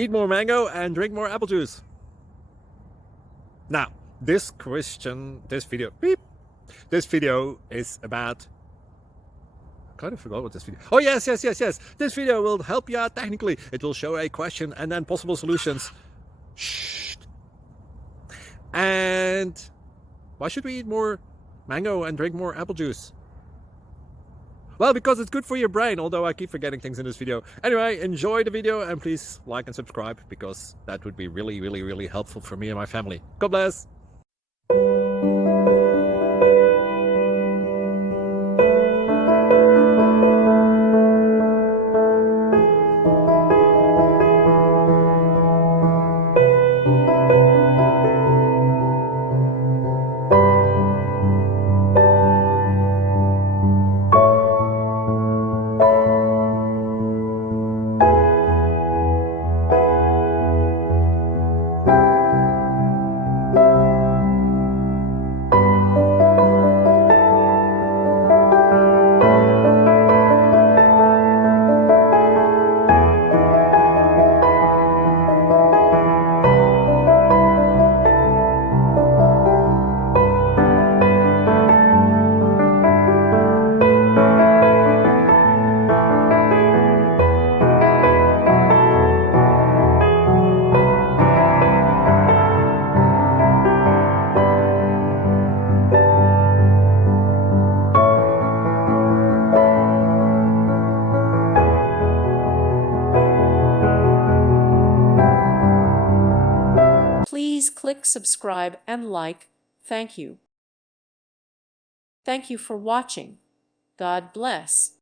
Eat more mango and drink more apple juice. Now, this video is about... I kind of forgot what this video... Oh, yes. This video will help you out technically. It will show a question and then possible solutions. Shh. And why should we eat more mango and drink more apple juice? Well, because it's good for your brain, although I keep forgetting things in this video. Anyway, enjoy the video and please like and subscribe, because that would be really helpful for me and my family. God bless! Please click subscribe and like. Thank you. Thank you for watching. God bless.